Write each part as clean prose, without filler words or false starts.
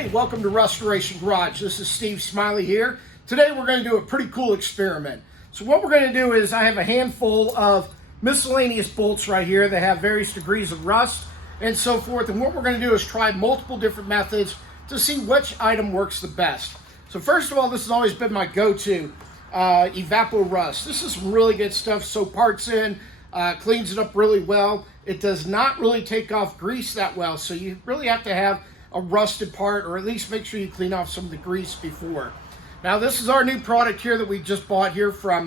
Hey, welcome to Rustoration Garage. This is Steve Smillie here. Today we're going to do a pretty cool experiment. So what we're going to do is I have a handful of miscellaneous bolts right here that have various degrees of rust and so forth. And what we're going to do is try multiple different methods to see which item works the best. So first of all, this has always been my go-to, Evapo-Rust. This is some really good stuff. So parts in, cleans it up really well. It does not really take off grease that well, so you really have to have a rusted part, or at least make sure you clean off some of the grease before. Now this is our new product here that we just bought here from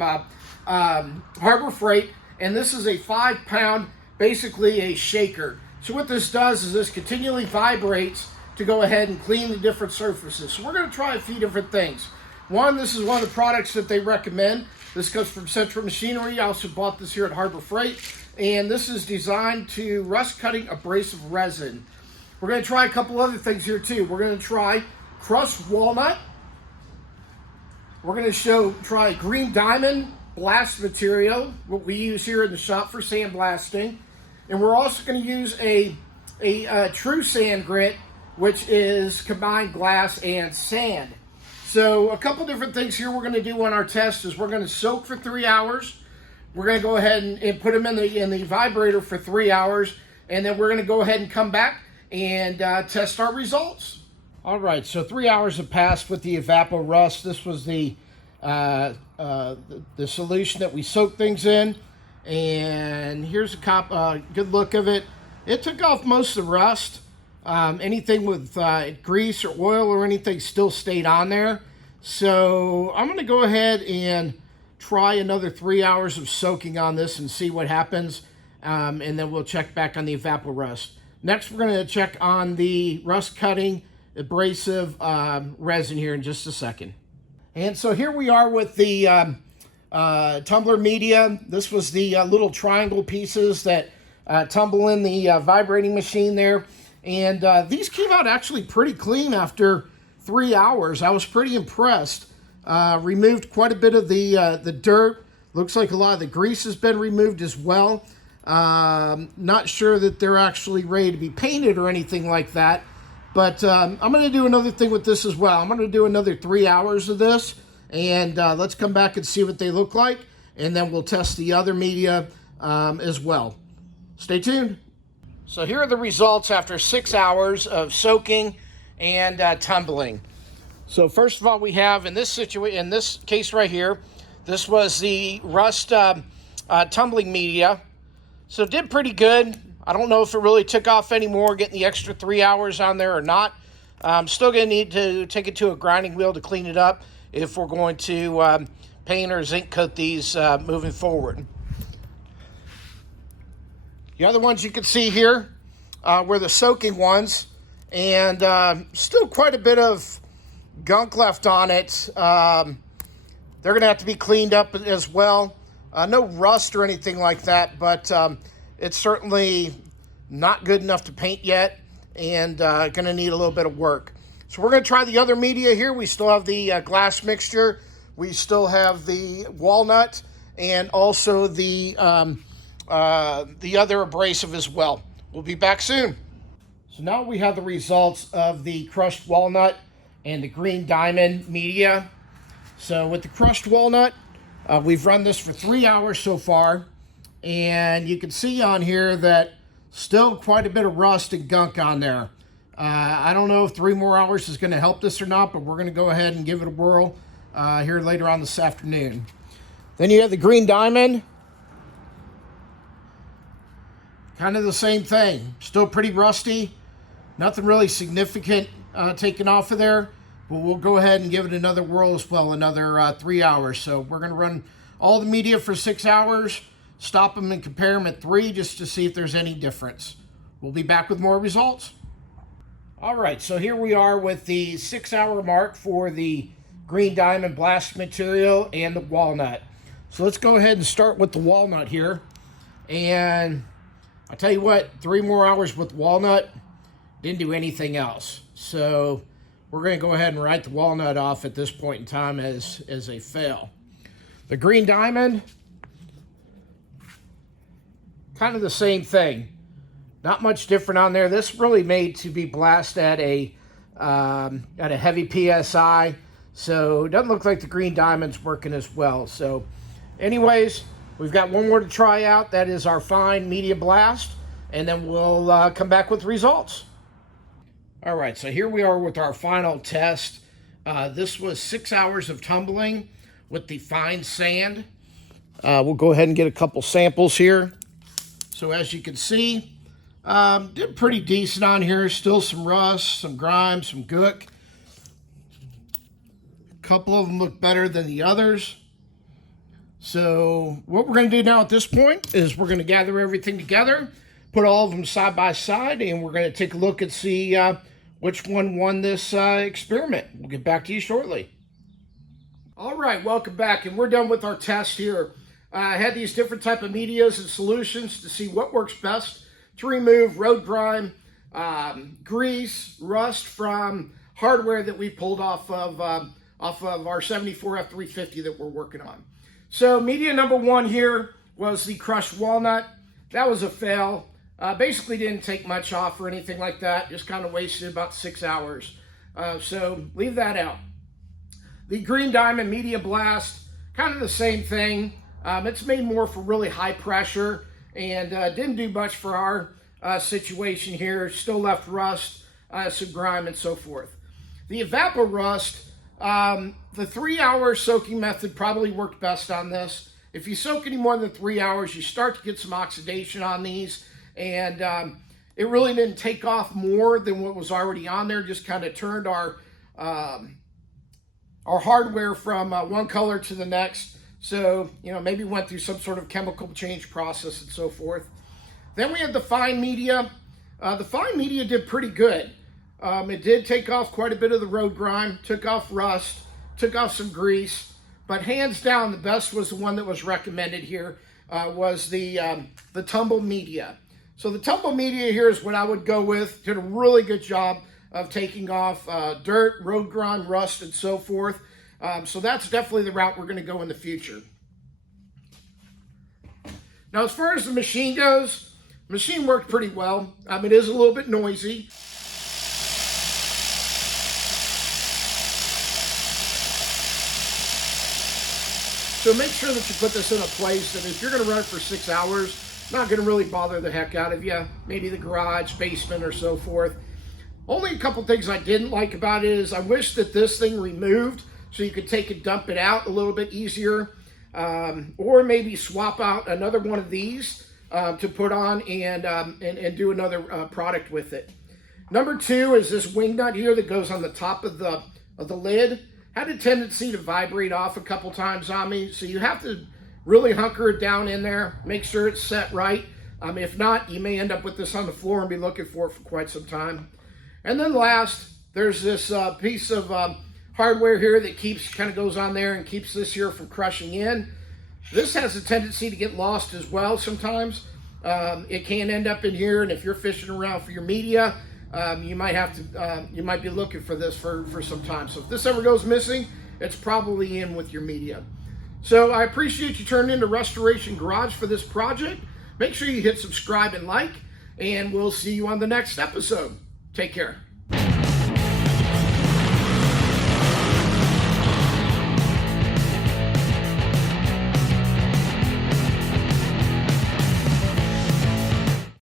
Harbor Freight, and this is a 5-pound, basically a shaker. So what this does is this continually vibrates to go ahead and clean the different surfaces. So we're going to try a few different things. One, this is one of the products that they recommend. This comes from Central Machinery. I also bought this here at Harbor Freight, and this is designed to rust cutting abrasive resin. We're going to try a couple other things here too. We're going to try crushed walnut. We're going to try green diamond blast material, what we use here in the shop for sandblasting. And we're also going to use a true sand grit, which is combined glass and sand. So a couple different things here we're going to do on our test is we're going to soak for 3 hours. We're going to go ahead and put them in the vibrator for 3 hours. And then we're going to go ahead and come back and test our results. All right, so 3 hours have passed with the Evapo-Rust. This was the solution that we soaked things in, and here's a good look of it. It took off most of the rust. Anything with grease or oil or anything still stayed on there. So I'm going to go ahead and try another 3 hours of soaking on this and see what happens, and then we'll check back on the Evapo-Rust. Next, we're going to check on the rust-cutting abrasive resin here in just a second. And so here we are with the Tumbler media. This was the little triangle pieces that tumble in the vibrating machine there. And these came out actually pretty clean after 3 hours. I was pretty impressed. Removed quite a bit of the dirt. Looks like a lot of the grease has been removed as well. Not sure that they're actually ready to be painted or anything like that, but I'm going to do another thing with this as well. I'm going to do another 3 hours of this, and let's come back and see what they look like, and then we'll test the other media as well. Stay tuned. So here are the results after 6 hours of soaking and tumbling. So first of all, we have in this case right here, this was the rust tumbling media. So it did pretty good. I don't know if it really took off anymore, getting the extra 3 hours on there or not. I'm still going to need to take it to a grinding wheel to clean it up if we're going to paint or zinc coat these moving forward. The other ones you can see here were the soaking ones, and still quite a bit of gunk left on it. They're going to have to be cleaned up as well. No rust or anything like that, but it's certainly not good enough to paint yet, and going to need a little bit of work. So we're going to try the other media here. We still have the glass mixture. We still have the walnut, and also the other abrasive as well. We'll be back soon. So now we have the results of the crushed walnut and the green diamond media. So with the crushed walnut, we've run this for 3 hours so far, and you can see on here that still quite a bit of rust and gunk on there. I don't know if 3 more hours is going to help this or not, but we're going to go ahead and give it a whirl here later on this afternoon. Then you have the green diamond. Kind of the same thing. Still pretty rusty. Nothing really significant taken off of there. But we'll go ahead and give it another whirl as well, another 3 hours. So we're going to run all the media for 6 hours, stop them and compare them at 3 just to see if there's any difference. We'll be back with more results. All right, so here we are with the 6 hour mark for the green diamond blast material and the walnut. So let's go ahead and start with the walnut here. And I'll tell you what, 3 more hours with walnut, didn't do anything else. So we're going to go ahead and write the walnut off at this point in time as a fail. The green diamond, kind of the same thing. Not much different on there. This really made to be blasted at a at a heavy PSI. So it doesn't look like the green diamond's working as well. So anyways, we've got one more to try out. That is our fine media blast. And then we'll come back with results. All right, so here we are with our final test. This was 6 hours of tumbling with the fine sand. We'll go ahead and get a couple samples here. So as you can see, did pretty decent on here. Still some rust, some grime, some gook. A couple of them look better than the others. So what we're going to do now at this point is we're going to gather everything together, put all of them side by side, and we're going to take a look and see which one won this experiment. We'll get back to you shortly. All right, welcome back, and we're done with our test here. I had these different type of medias and solutions to see what works best to remove road grime, grease, rust from hardware that we pulled off of our 74 F350 that we're working on. So media number one here was the crushed walnut. That was a fail. Basically didn't take much off or anything like that. Just kind of wasted about 6 hours. So leave that out. The green diamond media blast, kind of the same thing. It's made more for really high pressure and didn't do much for our situation here. Still left rust, some grime, and so forth. The Evaporust, the 3-hour soaking method probably worked best on this. If you soak any more than 3 hours, you start to get some oxidation on these, and it really didn't take off more than what was already on there. Just kind of turned our hardware from one color to the next. So, maybe went through some sort of chemical change process and so forth. Then we had the fine media. The fine media did pretty good. It did take off quite a bit of the road grime, took off rust, took off some grease, but hands down, the best was the one that was recommended here, was the tumble media. So the tumble media here is what I would go with. Did a really good job of taking off dirt, road grime, rust, and so forth. So that's definitely the route we're going to go in the future. Now, as far as the machine goes, the machine worked pretty well. It is a little bit noisy. So make sure that you put this in a place that if you're going to run it for 6 hours, it's not going to really bother the heck out of you. Maybe the garage, basement, or so forth. Only a couple things I didn't like about it is I wish that this thing removed so you could take and dump it out a little bit easier. Or maybe swap out another one of these to put on and do another product with it. Number two is this wing nut here that goes on the top of the lid. Had a tendency to vibrate off a couple times on me, so you have to really hunker it down in there, make sure it's set right. If not, you may end up with this on the floor and be looking for it for quite some time. And then last, there's this piece of hardware here that kind of goes on there and keeps this here from crushing in. This has a tendency to get lost as well sometimes. It can end up in here, and if you're fishing around for your media, you might be looking for this for some time. So if this ever goes missing, it's probably in with your media. So I appreciate you turning into Rustoration Garage for this project. Make sure you hit subscribe and like, and we'll see you on the next episode. Take care.